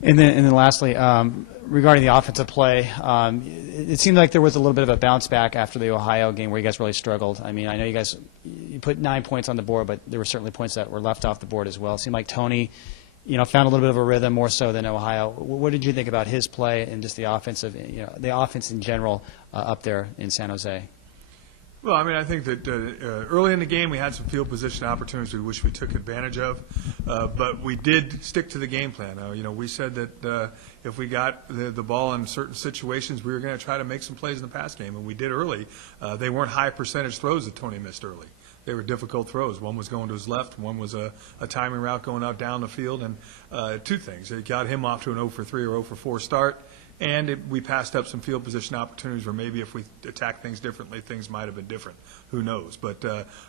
And then lastly, regarding the offensive play, it seemed like there was a little bit of a bounce back after the Ohio game where you guys really struggled. I mean, I know you put 9 points on the board, but there were certainly points that were left off the board as well. It seemed like Tony, found a little bit of a rhythm more so than Ohio. What did you think about his play and just the offensive, the offense in general up there in San Jose? Well, I mean, I think that early in the game we had some field position opportunities we wish we took advantage of, but we did stick to the game plan. We said that if we got the ball in certain situations, we were going to try to make some plays in the pass game, and we did early. They weren't high percentage throws that Tony missed early. They were difficult throws. One was going to his left, one was a timing route going out down the field, and two things. It got him off to an 0 for 3 or 0 for 4 start. And we passed up some field position opportunities where maybe if we attacked things differently, things might have been different. Who knows? But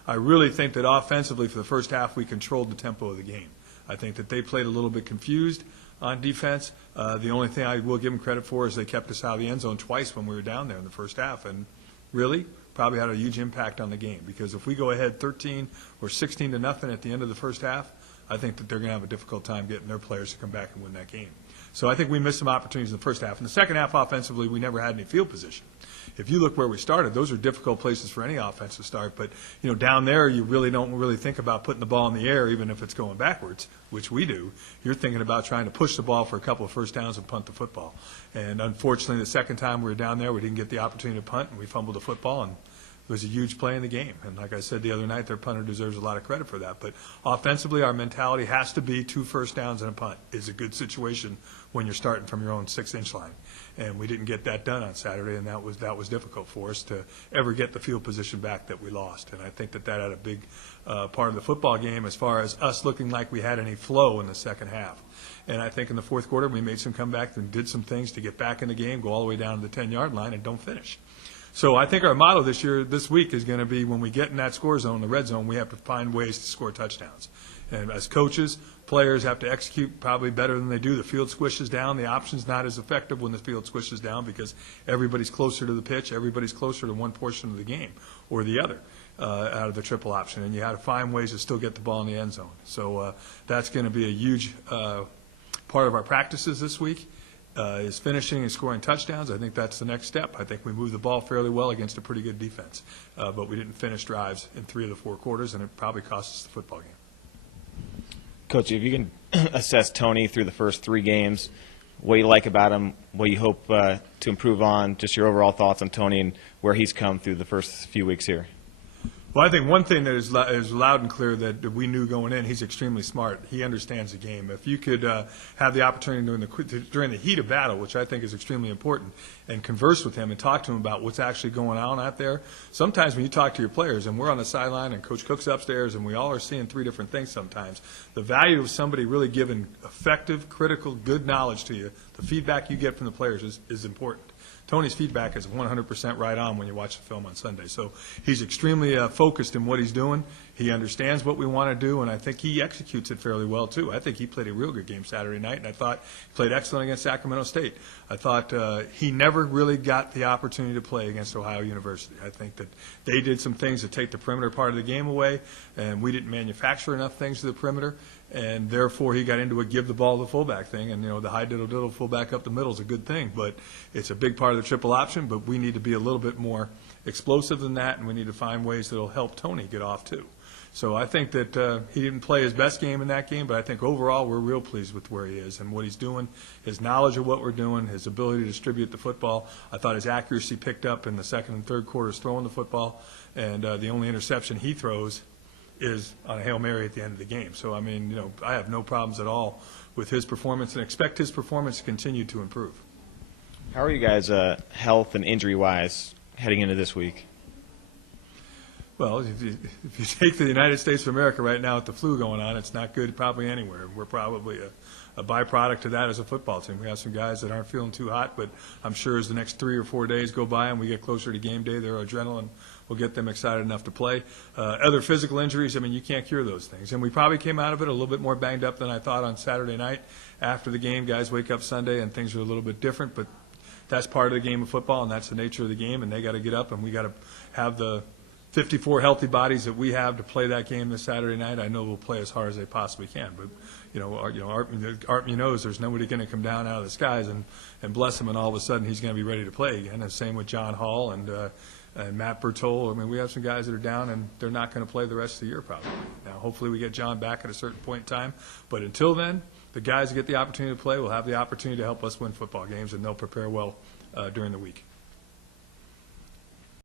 I really think that offensively for the first half, we controlled the tempo of the game. I think that they played a little bit confused on defense. The only thing I will give them credit for is they kept us out of the end zone twice when we were down there in the first half. And really, probably had a huge impact on the game. Because if we go ahead 13 or 16 to nothing at the end of the first half, I think that they're going to have a difficult time getting their players to come back and win that game. So I think we missed some opportunities in the first half. In the second half, offensively, we never had any field position. If you look where we started, those are difficult places for any offense to start. But, down there, you really don't really think about putting the ball in the air, even if it's going backwards, which we do. You're thinking about trying to push the ball for a couple of first downs and punt the football. And unfortunately, the second time we were down there, we didn't get the opportunity to punt, and we fumbled the football, and it was a huge play in the game. And like I said the other night, their punter deserves a lot of credit for that. But offensively, our mentality has to be 2 first downs and a punt is a good situation when you're starting from your own 6-inch line. And we didn't get that done on Saturday, and that was difficult for us to ever get the field position back that we lost. And I think that had a big part of the football game as far as us looking like we had any flow in the second half. And I think in the fourth quarter, we made some comebacks and did some things to get back in the game, go all the way down to the 10-yard line, and don't finish. So I think our motto this week is going to be when we get in that score zone, the red zone, we have to find ways to score touchdowns. And as coaches, players have to execute probably better than they do. The field squishes down. The option's not as effective when the field squishes down because everybody's closer to the pitch. Everybody's closer to one portion of the game or the other out of the triple option. And you have to find ways to still get the ball in the end zone. So that's going to be a huge part of our practices this week. Is finishing and scoring touchdowns. I think that's the next step. I think we moved the ball fairly well against a pretty good defense, but we didn't finish drives in 3 of the 4 quarters, and it probably cost us the football game. Coach, if you can assess Tony through the first 3 games, what you like about him, what you hope to improve on, just your overall thoughts on Tony and where he's come through the first few weeks here. Well, I think one thing that is loud and clear that we knew going in, he's extremely smart. He understands the game. If you could have the opportunity during the heat of battle, which I think is extremely important, and converse with him and talk to him about what's actually going on out there, sometimes when you talk to your players, and we're on the sideline and Coach Cook's upstairs, and we all are seeing 3 different things sometimes, the value of somebody really giving effective, critical, good knowledge to you, the feedback you get from the players is important. Tony's feedback is 100% right on when you watch the film on Sunday. So he's extremely focused in what he's doing. He understands what we want to do, and I think he executes it fairly well, too. I think he played a real good game Saturday night, and I thought he played excellent against Sacramento State. I thought he never really got the opportunity to play against Ohio University. I think that they did some things to take the perimeter part of the game away, and we didn't manufacture enough things to the perimeter. And therefore, he got into a give the ball to the fullback thing. And, the high diddle fullback up the middle is a good thing. But it's a big part of the triple option. But we need to be a little bit more explosive than that, and we need to find ways that will help Tony get off, too. So I think that he didn't play his best game in that game, but I think overall we're real pleased with where he is and what he's doing, his knowledge of what we're doing, his ability to distribute the football. I thought his accuracy picked up in the second and third quarters throwing the football, and the only interception he throws is on a Hail Mary at the end of the game. So, I mean, I have no problems at all with his performance and expect his performance to continue to improve. How are you guys health and injury-wise heading into this week? Well, if you take the United States of America right now with the flu going on, it's not good probably anywhere. We're probably a byproduct of that as a football team. We have some guys that aren't feeling too hot, but I'm sure as the next 3 or 4 days go by and we get closer to game day, their adrenaline will get them excited enough to play. Other physical injuries, I mean, you can't cure those things. And we probably came out of it a little bit more banged up than I thought on Saturday night. After the game, guys wake up Sunday and things are a little bit different, but that's part of the game of football and that's the nature of the game, and they got to get up and we got to have the 54 healthy bodies that we have to play that game this Saturday night. I know we'll play as hard as they possibly can, but Art Munoz, there's nobody going to come down out of the skies and bless him, and all of a sudden he's going to be ready to play again. And same with John Hall and Matt Bertol. I mean, we have some guys that are down, and they're not going to play the rest of the year probably. Now, hopefully we get John back at a certain point in time, but until then, the guys that get the opportunity to play will have the opportunity to help us win football games, and they'll prepare well during the week.